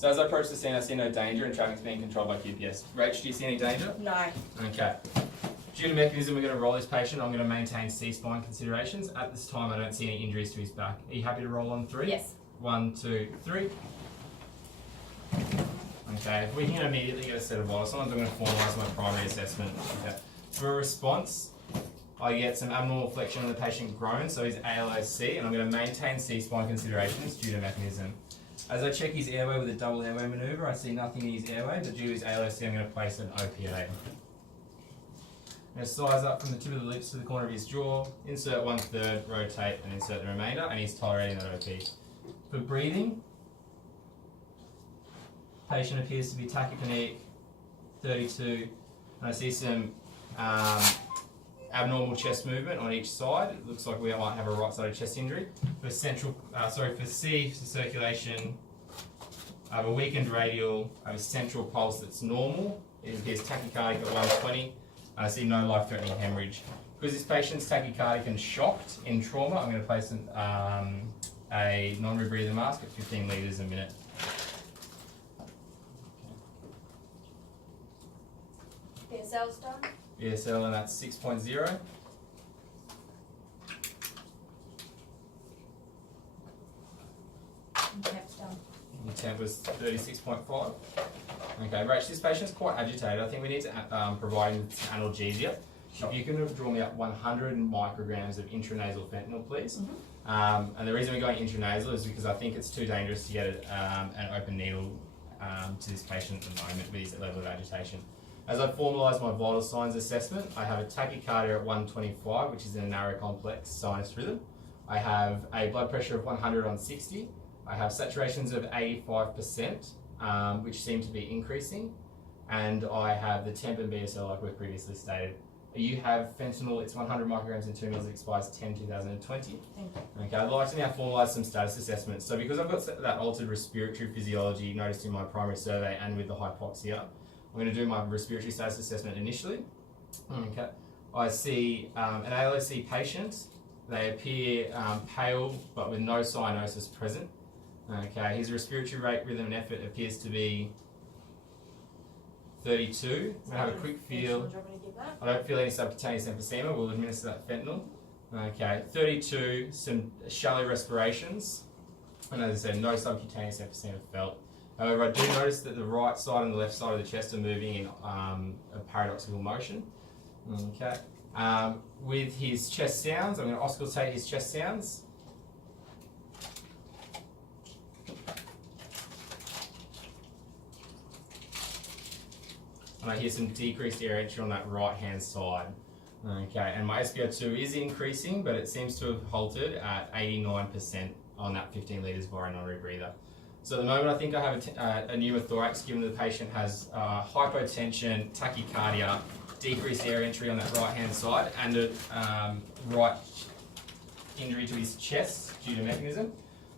So as I approach the scene, I see no danger and traffic's being controlled by QPS. Rach, do you see any danger? No. Okay. Due to mechanism, we're going to roll this patient. I'm going to maintain C-spine considerations. At this time, I don't see any injuries to his back. Are you happy to roll on 3? Yes. 1, 2, 3. Okay, if we can immediately get a set of vital signs, I'm going to formalise my primary assessment. Okay. For a response, I get some abnormal flexion of the patient groans, so he's ALOC, and I'm going to maintain C-spine considerations due to mechanism. As I check his airway with a double airway manoeuvre, I see nothing in his airway, but due to his ALOC, I'm going to place an OPA. I'm going to size up from the tip of the lips to the corner of his jaw, insert 1/3, rotate, and insert the remainder, and he's tolerating that OP. For breathing, patient appears to be tachypneic, 32, and I see some abnormal chest movement on each side. It looks like we might have a right-sided chest injury. For C, for circulation, I have a weakened radial, I have a central pulse that's normal. It appears tachycardic at 120. I see no life-threatening hemorrhage. Because this patient's tachycardic and shocked in trauma, I'm going to place a non-rebreather mask at 15 litres a minute. BSL's done. BSL, and that's 6.0. And TEP's done. The temp was 36.5. Okay, Rach, this patient's quite agitated. I think we need to provide him analgesia. Sure. If you can draw me up 100 micrograms of intranasal fentanyl, please. Mm-hmm. And the reason we're going intranasal is because I think it's too dangerous to get an open needle to this patient at the moment with his level of agitation. As I formalise my vital signs assessment, I have a tachycardia at 125, which is in a narrow complex sinus rhythm. I have a blood pressure of 100 on 60. I have saturations of 85%, which seem to be increasing. And I have the temp and BSL like we've previously stated. You have fentanyl, it's 100 micrograms in 2 mils, it expires 10/2020. Thank you. Okay, I'd like to now formalise some status assessments. So because I've got that altered respiratory physiology noticed in my primary survey and with the hypoxia, I'm going to do my respiratory status assessment initially. Okay, I see an ALOC patient. They appear pale but with no cyanosis present. Okay, his respiratory rate, rhythm and effort appears to be 32. I'm going to have a quick feel. I don't feel any subcutaneous emphysema. We'll administer that fentanyl. Okay, 32, some shallow respirations. And as I said, no subcutaneous emphysema felt. However, I do notice that the right side and the left side of the chest are moving in a paradoxical motion. Okay. With his chest sounds, I'm going to auscultate his chest sounds. And I hear some decreased air entry on that right-hand side. Okay, and my SpO2 is increasing, but it seems to have halted at 89% on that 15 litres via non-rebreather. So at the moment, I think I have a pneumothorax, given the patient has hypotension, tachycardia, decreased air entry on that right-hand side, and a right injury to his chest due to mechanism.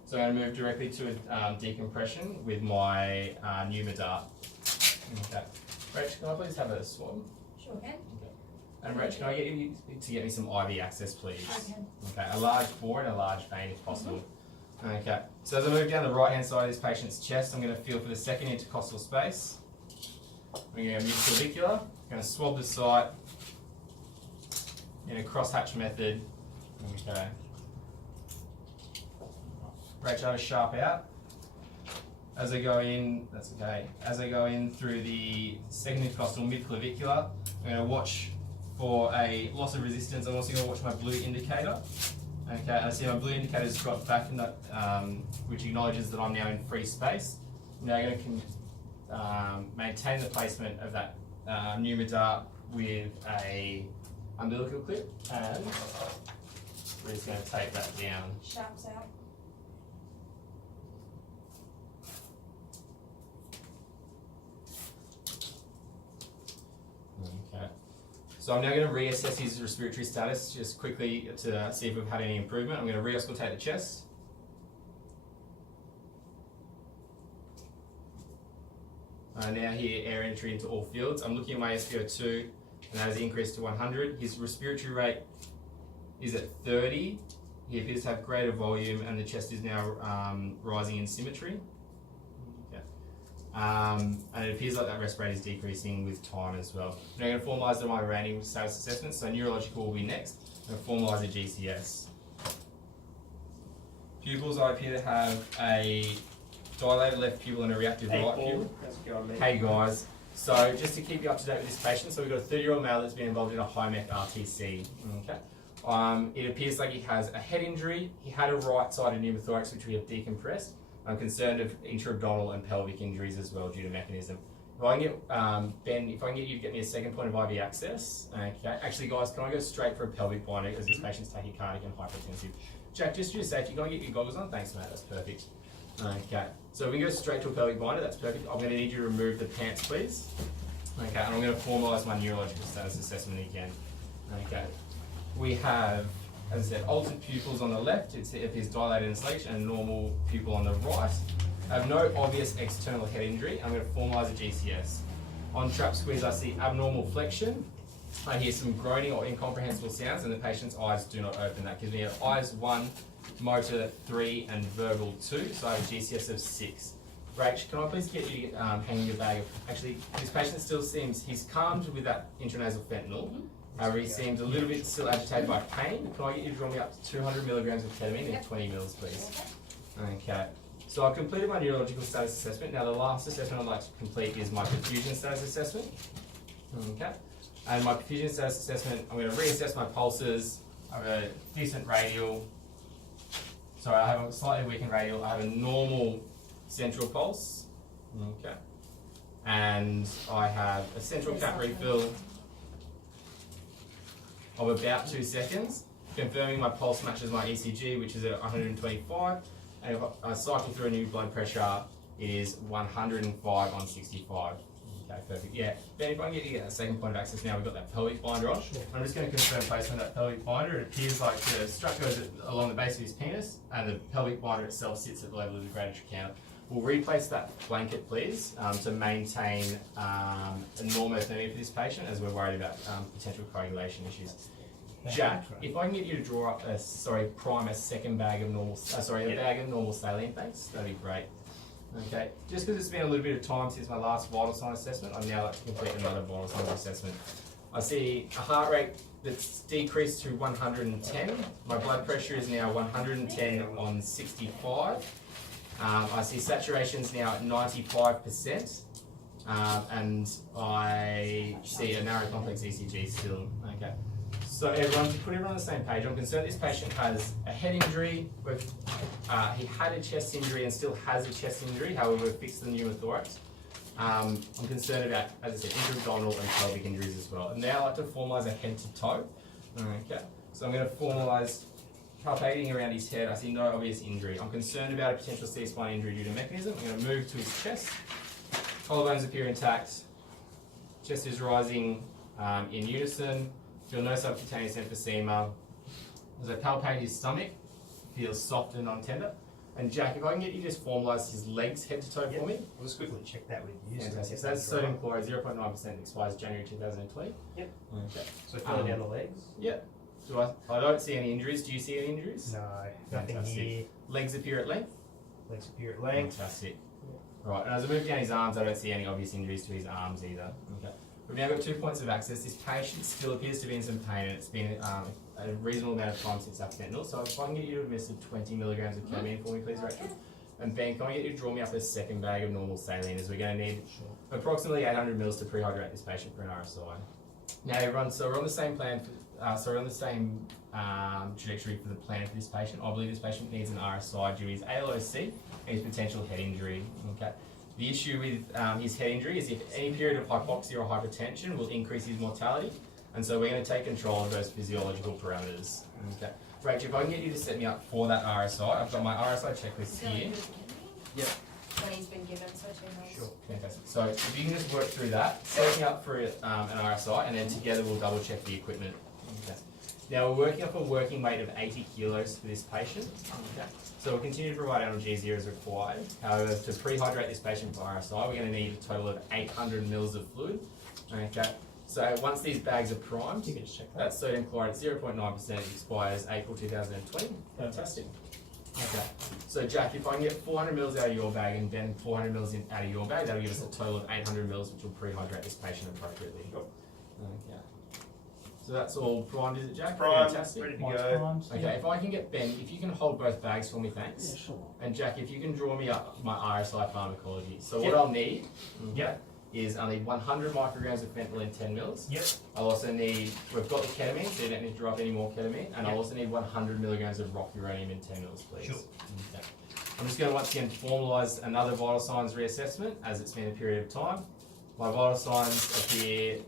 So I'm going to move directly to a decompression with my pneumodart. Okay. Rach, can I please have a swab? Sure can. Okay. And Rach, can I get you to get me some IV access, please? Sure can. Okay, a large bore and a large vein if possible. Okay, so as I move down the right-hand side of this patient's chest, I'm going to feel for the second intercostal space. I'm going to go mid-clavicular. I'm going to swab the site in a crosshatch method. Okay. Rach, I have a sharp out. As I go in, that's okay. As I go in through the second intercostal mid-clavicular, I'm going to watch for a loss of resistance. I'm also going to watch my blue indicator. Okay, I see my blue indicator's got back in that, which acknowledges that I'm now in free space. I'm now going to maintain the placement of that pneumodart with a umbilical clip, and we're just going to tape that down. Sharps out. Okay. So I'm now going to reassess his respiratory status just quickly to see if we've had any improvement. I'm going to re-auscultate the chest. I now hear air entry into all fields. I'm looking at my SpO2 and that has increased to 100. His respiratory rate is at 30. He appears to have greater volume and the chest is now rising in symmetry. Okay. and it appears like that rest rate is decreasing with time as well. Now I'm going to formalise my rating status assessment, so neurological will be next. I'm going to formalise a GCS. Pupils, I appear to have a dilated left pupil and a reactive right pupil. Hey guys, so just to keep you up to date with this patient, so we've got a 30-year-old male that's been involved in a high mech RTC. Okay. It appears like he has a head injury. He had a right-sided pneumothorax which we have decompressed. I'm concerned of intra-abdominal and pelvic injuries as well due to mechanism. If I can get, Ben, if I can get you to get me a second point of IV access. Okay. Actually guys, can I go straight for a pelvic binder as this patient's tachycardic and hypertensive? Jack, just for your safety, can I get your goggles on? Thanks mate, that's perfect. Okay, so we go straight to a pelvic binder, that's perfect. I'm going to need you to remove the pants please. Okay, and I'm going to formalise my neurological status assessment again. Okay, we have, as I said, altered pupils on the left, it appears dilated inflation, and normal pupil on the right. I have no obvious external head injury. I'm going to formalise a GCS. On trap squeeze I see abnormal flexion. I hear some groaning or incomprehensible sounds and the patient's eyes do not open. That gives me eyes 1, motor 3 and verbal 2, so I have a GCS of 6. Rach, can I please get you hanging your bag of, actually this patient still seems, he's calmed with that intranasal fentanyl, however he seems a little bit still agitated by pain. Can I get you to draw me up to 200 milligrams of ketamine and 20 mils please? Okay, so I've completed my neurological status assessment. Now the last assessment I'd like to complete is my perfusion status assessment. Okay. And my perfusion status assessment, I'm going to reassess my pulses. I have a decent radial. Sorry, I have a slightly weakened radial. I have a normal central pulse. Okay. And I have a central cap refill of about 2 seconds, confirming my pulse matches my ECG, which is at 125. And if I cycle through a new blood pressure, it is 105 on 65. Okay, perfect. Yeah, Ben, if I can get you a second point of access now, we've got that pelvic binder on. Sure. I'm just going to confirm placement of that pelvic binder. It appears like the strap goes along the base of his penis, and the pelvic binder itself sits at the level of the greater trochanter. We'll replace that blanket, please, to maintain a normothermia for this patient, as we're worried about potential coagulation issues. Jack, if I can get you to draw up prime a second bag of normal, bag of normal saline, thanks. That'd be great. Okay, just because it's been a little bit of time since my last vital sign assessment, I'd now like to complete another vital sign assessment. I see a heart rate that's decreased to 110. My blood pressure is now 110 on 65. I see saturations now at 95%. And I see a narrow complex ECG still. Okay. So everyone, to put everyone on the same page, I'm concerned this patient has a head injury. He had a chest injury and still has a chest injury, however we've fixed the pneumothorax. I'm concerned about, as I said, intra-abdominal and pelvic injuries as well. And now I'd like to formalise a head to toe. Okay, so I'm going to formalise palpating around his head. I see no obvious injury. I'm concerned about a potential C-spine injury due to mechanism. I'm going to move to his chest. Collarbones appear intact. Chest is rising in unison. Feel no subcutaneous emphysema. As I palpate his stomach, feels soft and non-tender. And Jack, if I can get you to just formalise his legs head to toe for me. I'll just quickly check that with you. Fantastic. So that's sodium chloride, 0.9%, expires January 2020. Yep. Okay. So filling down the legs? Yep. I don't see any injuries. Do you see any injuries? No, nothing Fantastic. here. Legs appear at length? Legs appear at length. Fantastic. Right, and as I move down his arms, I don't see any obvious injuries to his arms either. Okay. We've now got 2 points of access. This patient still appears to be in some pain, and it's been a reasonable amount of time since that fentanyl. So if I can get you to administer 20 milligrams of ketamine for me, please, Rachel. And Ben, can I get you to draw me up a second bag of normal saline, as we're going to need approximately 800 mils to prehydrate this patient for an RSI. Now everyone, so we're on the same plan, on the same trajectory for the plan for this patient. I believe this patient needs an RSI due to his ALOC and his potential head injury. Okay. The issue with his head injury is if any period of hypoxia or hypertension will increase his mortality, and so we're going to take control of those physiological parameters. Okay. Rachel, if I can get you to set me up for that RSI, I've got my RSI checklist here. Yep. When he's been given, so 2 months. Sure. Fantastic. So if you can just work through that, set me up for an RSI, and then together we'll double check the equipment. Okay. Now we're working off a working weight of 80 kilos for this patient. Okay. So we'll continue to provide analgesia as required. However, to prehydrate this patient for RSI, we're going to need a total of 800 mils of fluid. Okay. So once these bags are primed, You can just check that. that sodium chloride at 0.9% expires April 2020. Fantastic. Okay. So Jack, if I can get 400 mils out of your bag and then 400 mils out of your bag, that'll give us a total of 800 mils, which will pre-hydrate this patient appropriately. Sure. Okay. So that's all primed, is it, Jack? Prime, Fantastic. ready to Mine's go. primed, Okay, yeah. if I can get Ben, if you can hold both bags for me, thanks. Yeah, sure. And Jack, if you can draw me up my RSI pharmacology. So Yep. what I'll need Yep. is I'll need 100 micrograms of fentanyl in 10 mils. Yep. I'll also need, we've got the ketamine, so you don't need to drop any more ketamine. And I'll Yep. also need 100 milligrams of rock uranium in 10 mils, please. Sure. Okay. I'm just going to once again formalise another vital signs reassessment as it's been a period of time. My vital signs appear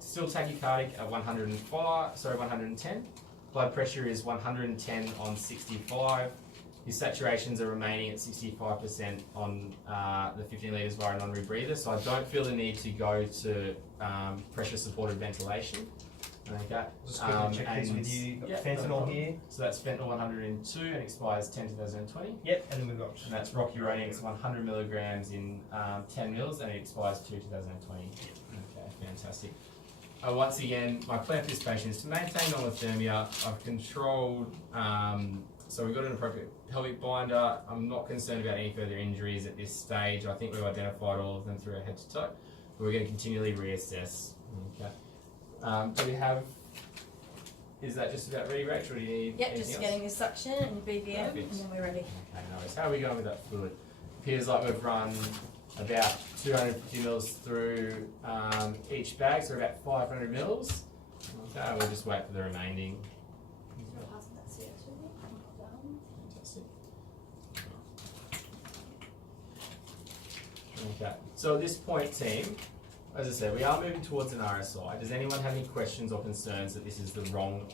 still tachycardic at 110. Blood pressure is 110 on 65. His saturations are remaining at 65% on the 15 litres via non-rebreather, so I don't feel the need to go to pressure-supported ventilation. Okay. Just quickly check these with you. Got yeah, no fentanyl problem. here. So that's fentanyl 102 and expires 10/2020. Yep, and then we've got. And that's rock uranium, it's 100 milligrams in 10 mils and it expires 2/2020. Okay, fantastic. Once again, my plan for this patient is to maintain normothermia. I've controlled, so we've got an appropriate pelvic binder. I'm not concerned about any further injuries at this stage. I think we've identified all of them through our head to toe. But we're going to continually reassess. Okay. Do we have, is that just about ready, Rach, or do you need Yep, anything just else? getting the suction and BVM, and Perfect. then we're ready. Okay, no worries. How are we going with that fluid? Appears like we've run about 250 mils through each bag, so about 500 mils. Okay, we'll just wait for the remaining. Fantastic. Okay, so at this point, team, as I said, we are moving towards an RSI. Does anyone have any questions or concerns that this is the wrong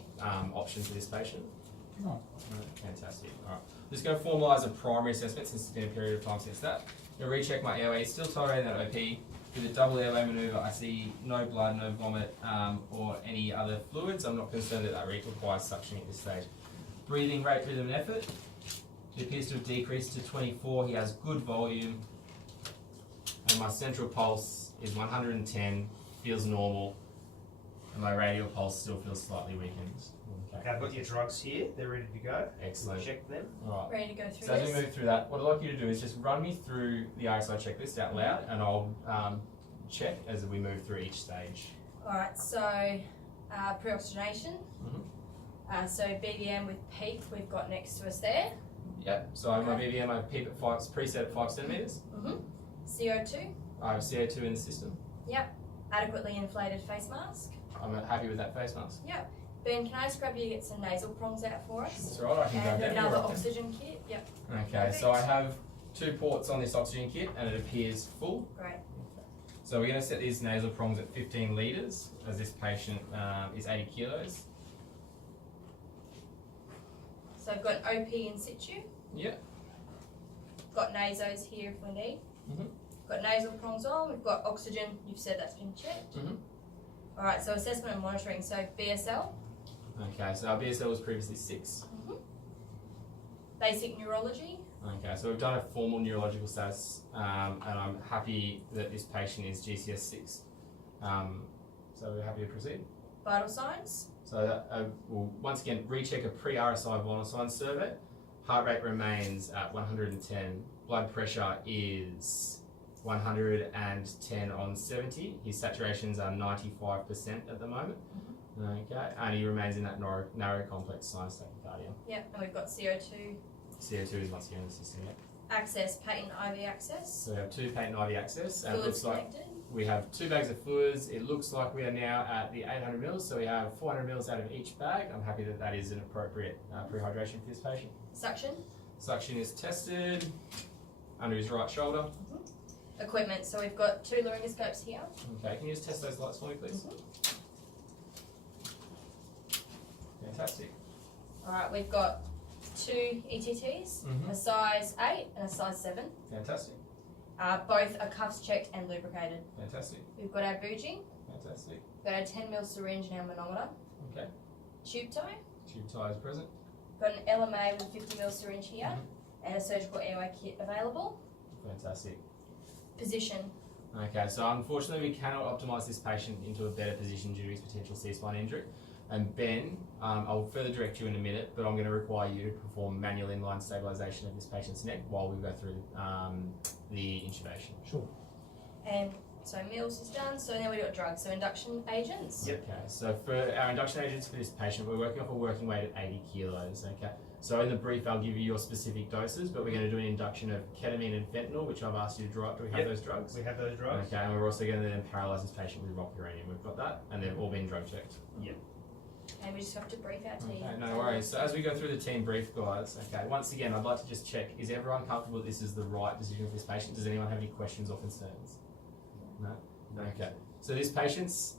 option for this patient? No. Fantastic. Alright. I'm just going to formalise a primary assessment since it's been a period of time since that. I'm going to recheck my airway. Still tolerating that OP. With a double airway manoeuvre, I see no blood, no vomit, or any other fluids. I'm not concerned that that requires suction at this stage. Breathing rate, rhythm, and effort. It appears to have decreased to 24. He has good volume. And my central pulse is 110, feels normal. And my radial pulse still feels slightly weakened. Okay, I've got your drugs here. They're ready to go. Excellent. Check them. Alright. Ready to go through So as this? we move through that, what I'd like you to do is just run me through the RSI checklist out loud, and I'll check as we move through each stage. Alright, so pre-oxygenation. Mhm. So BVM with PEEP we've got next to us there. Yep. So I have my BVM, I peep at preset at 5 centimeters. CO2, I have CO2 in the system. adequately inflated face mask. I'm happy with that face mask. Ben, can I just grab you to get some nasal prongs out for us? That's right. I can And grab that. another You're right oxygen kit. Yep, there. Okay. So I have 2 ports on this oxygen kit, and it appears full. great. So we're going to set these nasal prongs at 15 litres, as this patient is 80 kilos. So I've got OP in situ. Yep. Got nasos here if we need. Mhm. Got nasal prongs on. We've got oxygen. You've said that's been checked. Mhm. All right. So assessment and monitoring. So BSL, Okay. So our BSL was previously 6. basic neurology. Okay, so we've done a formal neurological status, and I'm happy that this patient is GCS 6. So we're happy to proceed. Vital signs. So we'll once again recheck a pre-RSI vital signs survey. Heart rate remains at 110. Blood pressure is 110 on 70. His saturations are 95% at the moment. Okay, and he remains in that narrow complex sinus tachycardia. Yep. And we've got CO2 CO2 is once again in the system. Yeah. access, patent IV access. So we have 2 patent IV access, and it Fluids looks like connected. we have 2 bags of fluids. It looks like we are now at the 800 mils, so we have 400 mils out of each bag. I'm happy that that is an appropriate prehydration for this patient. Suction. Suction is tested under his right shoulder. Equipment. So we've got 2 laryngoscopes here. Okay, can you just test those lights for me, please? Fantastic. All right. We've got 2 ETTs, Mhm. a size 8 and a size 7. Fantastic. Both are cuffs checked and lubricated. Fantastic. We've got our booging. Fantastic. We've got our 10 ml syringe and our manometer. Okay. Tube tie. Tube tie is present. Got an LMA with 50 ml syringe here, and a surgical airway kit available. Fantastic. Position. Okay, so unfortunately we cannot optimise this patient into a better position due to his potential C-spine injury. And Ben, I'll further direct you in a minute, but I'm going to require you to perform manual inline stabilisation of this patient's neck while we go through the intubation. Sure. And so meals is done, so now we've got drugs, so induction agents. Yep. Okay, so for our induction agents for this patient, we're working off a working weight of 80 kilos, okay? So in the brief, I'll give you your specific doses, but we're going to do an induction of ketamine and fentanyl, which I've asked you to draw up. Do we have those drugs? We have those drugs. Okay, and we're also going to then paralyse this patient with rocuronium. We've got that, and they've all been drug checked. Yep. And we just have to brief our team. Okay, no worries. So as we go through the team brief, guys, okay, once again, I'd like to just check, is everyone comfortable that this is the right decision for this patient? Does anyone have any questions or concerns? No? Okay. So this patient's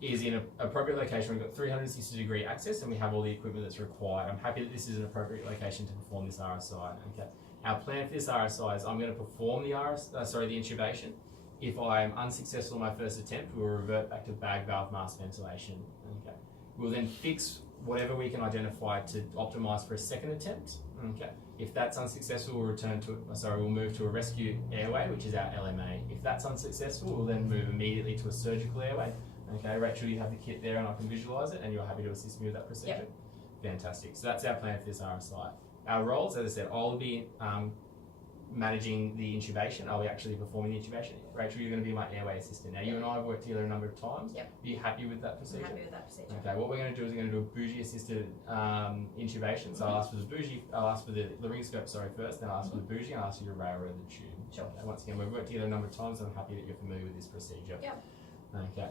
is in an appropriate location. We've got 360-degree access and we have all the equipment that's required. I'm happy that this is an appropriate location to perform this RSI. Okay. Our plan for this RSI is I'm going to perform the intubation. If I am unsuccessful in my first attempt, we'll revert back to bag valve mask ventilation. Okay. We'll then fix whatever we can identify to optimise for a second attempt. Okay. If that's unsuccessful, we'll move to a rescue airway, which is our LMA. If that's unsuccessful, we'll then move immediately to a surgical airway. Okay, Rachel, you have the kit there and I can visualise it and you're happy to assist me with that procedure? Yep. Fantastic. So that's our plan for this RSI. Our roles, as I said, I'll be managing the intubation. I'll be actually performing the intubation. Rachel, you're going to be my airway assistant. Now, you and I have worked together a number of times. Yep. Are you happy with that procedure? I'm happy with that procedure. Okay, what we're going to do is we're going to do a bougie assisted intubation. So I'll ask for the bougie, I'll ask for the laryngoscope, first, then I'll ask for the bougie, and I'll ask you to railroad the tube. Sure. Okay, once again, we've worked together a number of times and I'm happy that you're familiar with this procedure. Yep. Okay.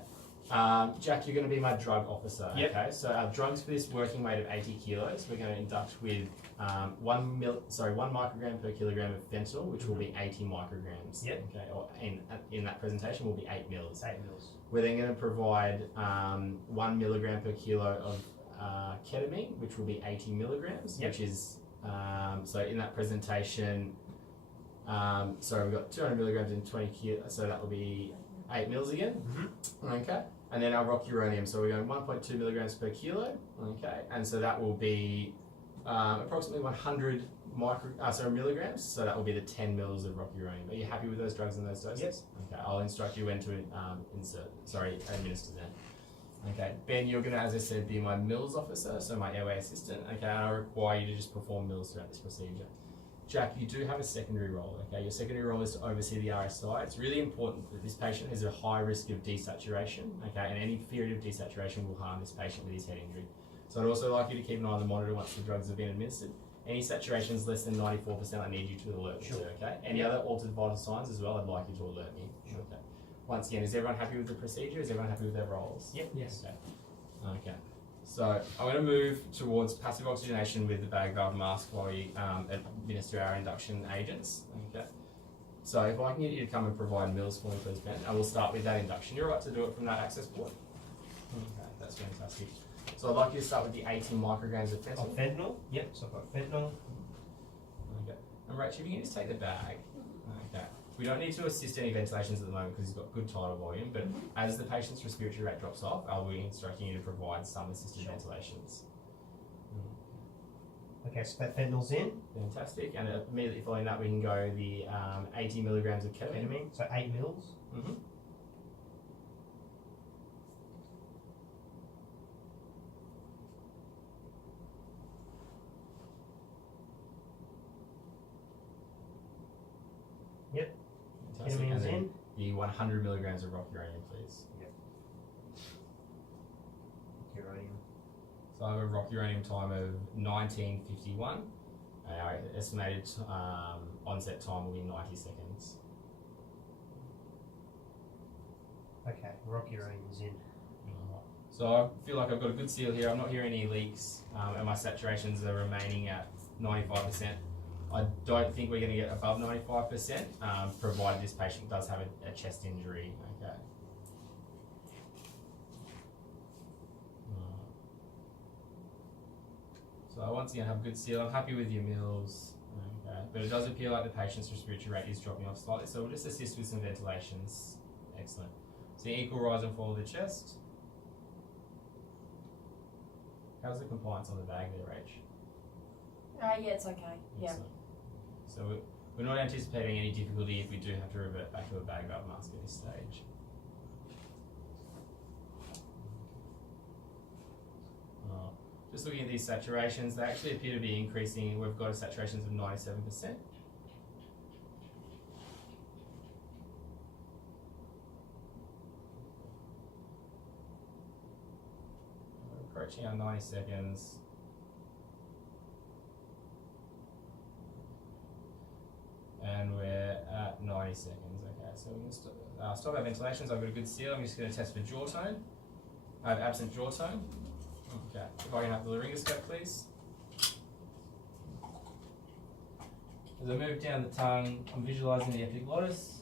Jack, you're going to be my drug officer. Yep. Okay, so our drugs for this working weight of 80 kilos, we're going to induct with 1 microgram per kilogram of fentanyl, which will be 80 micrograms. Yep. Okay, or in that presentation will be 8 mils. 8 mils. We're then going to provide 1 milligram per kilo of ketamine, which will be 80 milligrams, Yep. which is so in that presentation. We've got 200 milligrams in 20 kilos, so that will be 8 mils again. Mm-hmm. Okay, and then our rocuronium, so we're going 1.2 milligrams per kilo. Okay, and so that will be approximately 100 milligrams. So that will be the 10 mils of rocuronium. Are you happy with those drugs and those doses? Yes. Okay, I'll instruct you when to administer them. Okay, Ben, you're going to, as I said, be my mils officer, so my airway assistant. Okay, and I require you to just perform mils throughout this procedure. Jack, you do have a secondary role, okay? Your secondary role is to oversee the RSI. It's really important that this patient has a high risk of desaturation, okay? And any period of desaturation will harm this patient with his head injury. So I'd also like you to keep an eye on the monitor once the drugs have been administered. Any saturations less than 94%, I need you to alert me to, okay? Any other altered vital signs as well, I'd like you to alert me. Sure. Okay. Once again, is everyone happy with the procedure? Is everyone happy with their roles? Yep. Yes. Okay. Okay. So I'm going to move towards passive oxygenation with the bag valve mask while we administer our induction agents. Okay. So if I can get you to come and provide mils for me, please, Ben. I will start with that induction. You're right to do it from that access port. Okay, that's fantastic. So I'd like you to start with the 18 micrograms of fentanyl. Fentanyl? Yep. So I've got fentanyl. Okay. And Rachel, if you can just take the bag. Okay. We don't need to assist any ventilations at the moment because he's got good tidal volume, but as the patient's respiratory rate drops off, I'll be instructing you to provide some assisted ventilations. Okay, so that fentanyl's in. Fantastic. And immediately following that, we can go the 80 milligrams of ketamine. So 8 mils. Mm-hmm. Yep. Fantastic. Ketamine's And then in. the 100 milligrams of rocuronium, please. Uranium. So I have a rocuronium time of 1951. Our estimated onset time will be 90 seconds. Okay, rock uranium's in. So I feel like I've got a good seal here. I'm not hearing any leaks, and my saturations are remaining at 95%. I don't think we're going to get above 95%, provided this patient does have a chest injury. Okay. So once again, have a good seal. I'm happy with your mils. Okay. But it does appear like the patient's respiratory rate is dropping off slightly, so we'll just assist with some ventilations. Excellent. So equal rise and fall of the chest. How's the compliance on the bag there, Rach? Yeah, it's okay. Yeah. Excellent. So we're not anticipating any difficulty if we do have to revert back to a bag valve mask at this stage. just looking at these saturations, they actually appear to be increasing. We've got a saturations of 97%. We're approaching our 90 seconds. And we're at 90 seconds. Okay, so we can stop our ventilations. I've got a good seal. I'm just going to test for jaw tone. I have absent jaw tone. Okay, if I can have the laryngoscope, please. As I move down the tongue, I'm visualising the epiglottis.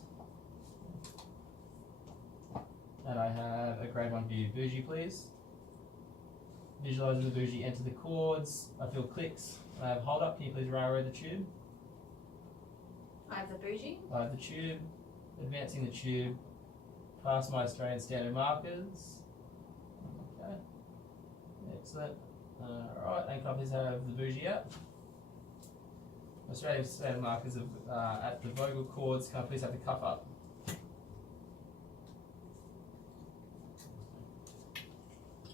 And I have a grade 1 view. Bougie, please. Visualising the bougie enter the chords. I feel clicks. I have hold up. Can you please railroad the tube? I have the bougie. I have the tube. Advancing the tube. Past my Australian standard markers. Okay. Excellent. Alright, and can I please have the bougie out? Australian standard markers of, at the vocal cords. Can I please have the cuff up?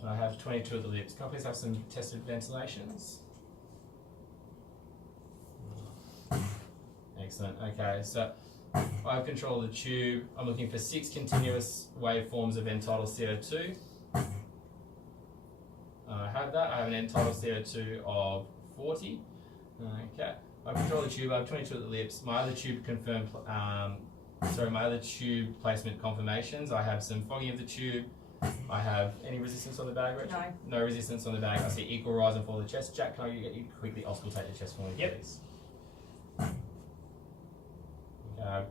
And I have 22 of the lips. Can I please have some tested ventilations? Excellent. Okay, so I have control of the tube. I'm looking for 6 continuous waveforms of end tidal CO2. I have that. I have an end tidal CO2 of 40. Okay. I control the tube. I have 22 at the lips. My other tube my other tube placement confirmations. I have some fogging of the tube. I have any resistance on the bag, Rachel? No. No resistance on the bag. I see equal rise and fall of the chest. Jack, can I get you to quickly auscultate the chest for me, please? Okay.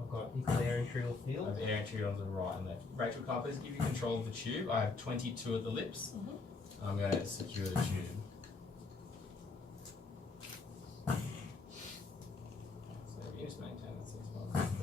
I've got equal air entrial I field. have air entry on the right and left. Rachel, can I please give you control of the tube? I have 22 at the lips. I'm going to secure the tube. So you just maintain that 6 months.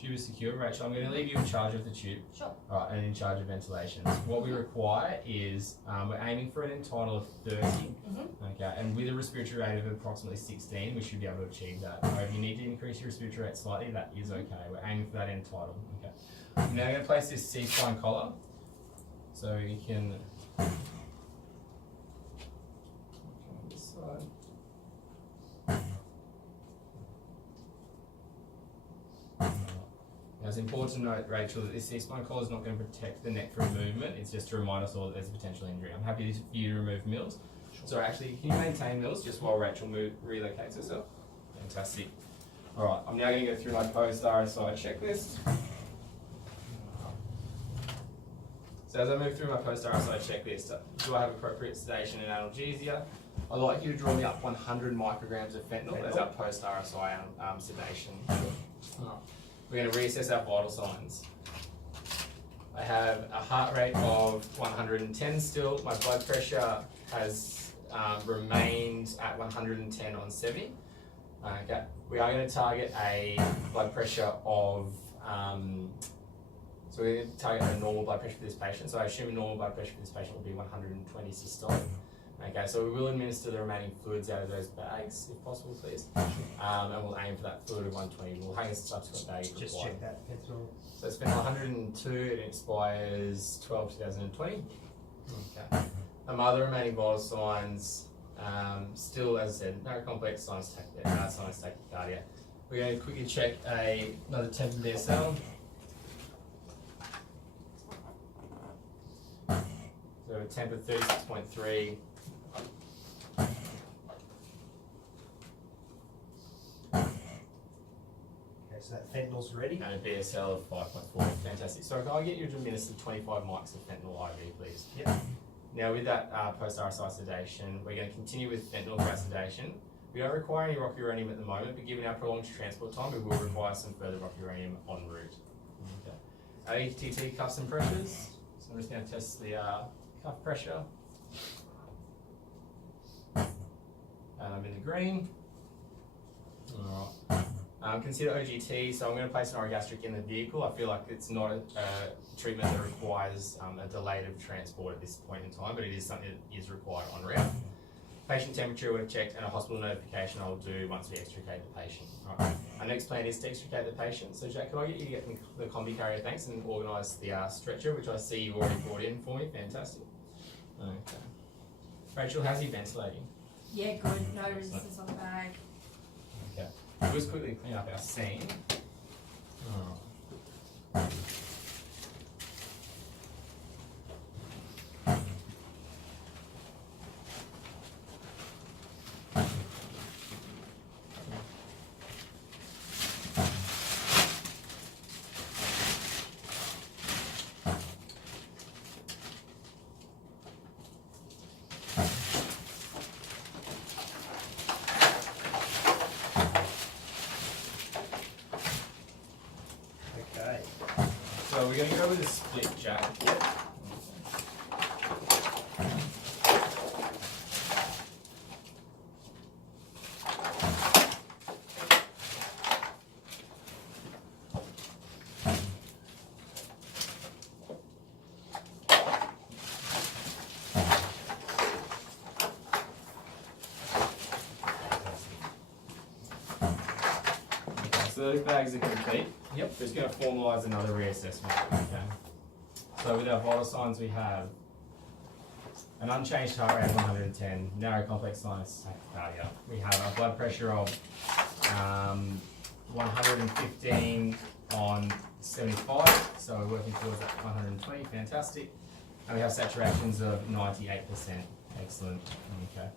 Tube is secure. Rachel, I'm going to leave you in charge of the tube. Sure. Alright, and in charge of ventilation. What we require is, we're aiming for an end tidal of 30. Okay, and with a respiratory rate of approximately 16, we should be able to achieve that. Or if you need to increase your respiratory rate slightly, that is okay. We're aiming for that end tidal. Okay. I'm now going to place this C-spine collar. So you can... Okay, on this side. Now it's important to note, Rachel, that this C-spine collar is not going to protect the neck from movement. It's just to remind us all that there's a potential injury. I'm happy for you to remove Mills. So actually, can you maintain Mills just while Rachel relocates herself? Fantastic. Alright, I'm now going to go through my post-RSI checklist. So as I move through my post-RSI checklist, do I have appropriate sedation and analgesia? I'd like you to draw me up 100 micrograms of fentanyl as our post-RSI sedation. We're going to reassess our vital signs. I have a heart rate of 110 still. My blood pressure has remained at 110 on 70. Okay. We are going to target a blood pressure of, so we're going to target a normal blood pressure for this patient. So I assume a normal blood pressure for this patient will be 120 systolic. Okay, so we will administer the remaining fluids out of those bags, if possible, please. And we'll aim for that fluid of 120. We'll hang a subsequent bag if Just required. check that fentanyl. So it's been 102, it expires 12/2020. Okay. Other remaining vital signs, still, as I said, no complex sinus tachycardia. We're going to quickly check another temp DSL. So a temp of 36.3. Okay, so that fentanyl's ready. And a BSL of 5.4. Fantastic. So can I get you to administer 25 mics of fentanyl IV, please? Yep. Now with that post-RSI sedation, we're going to continue with fentanyl sedation. We don't require any rocuronium at the moment, but given our prolonged transport time, we will require some further rocuronium en route. Okay. ATT cuffs and pressures. So I'm just going to test the cuff pressure. And I'm in the green. Alright. Consider OGT, so I'm going to place an orogastric in the vehicle. I feel like it's not a treatment that requires a delay of transport at this point in time, but it is something that is required on route. Patient temperature we've checked, and a hospital notification I'll do once we extricate the patient. Right. Our next plan is to extricate the patient. So Jack, could I get you to get the combi carrier, thanks, and organise the stretcher, which I see you've already brought in for me. Fantastic. Okay. Rachel, how's he ventilating? Yeah, good. No resistance on the bag. Okay. We'll just quickly clean up our scene. Oh. Okay. So we're going to go with a split jack. So those bags are complete. Yep. Just going to formalise another reassessment. Okay. So with our vital signs, we have an unchanged heart rate of 110, narrow complex sinus tachycardia. We have a blood pressure of 115 on 75, so we're working towards that 120. Fantastic. And we have saturations of 98%. Excellent. Okay.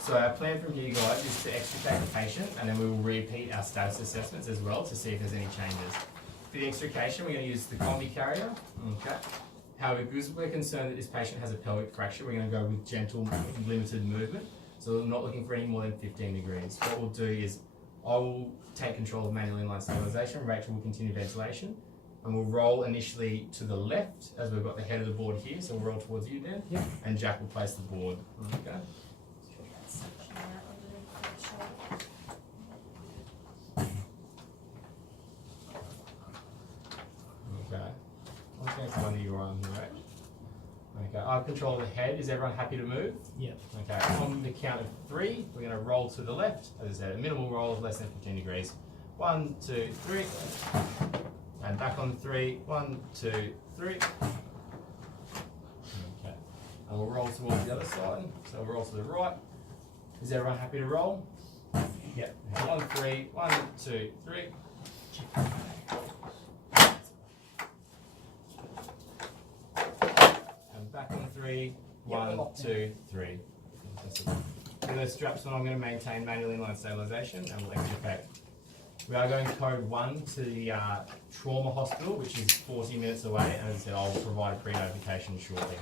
So our plan from here, guys, is to extricate the patient, and then we will repeat our status assessments as well to see if there's any changes. For the extrication, we're going to use the combi carrier. Okay. However, because we're concerned that this patient has a pelvic fracture, we're going to go with gentle, limited movement. So we're not looking for any more than 15 degrees. What we'll do is I will take control of manual inline stabilisation. Rachel will continue ventilation. And we'll roll initially to the left as we've got the head of the board here. So we'll roll towards you, Dan. Yep. And Jack will place the board. Okay. Okay. I'm going to come under your arm here, right? Okay. I have control of the head. Is everyone happy to move? Yeah. Okay. On the count of 3, we're going to roll to the left. As I said, a minimal roll of less than 15 degrees. 1, 2, 3. And back on 3. 1, 2, 3. Okay. And we'll roll towards the other side. So we'll roll to the right. Is everyone happy to roll? Yeah. 1, 3. 1, 2, 3. And back on 3. 1, 2, 3. Fantastic. With those straps on, I'm going to maintain manual inline stabilisation and we'll extricate. We are going code 1 to the trauma hospital, which is 40 minutes away, and as I said, I'll provide a pre-notification shortly.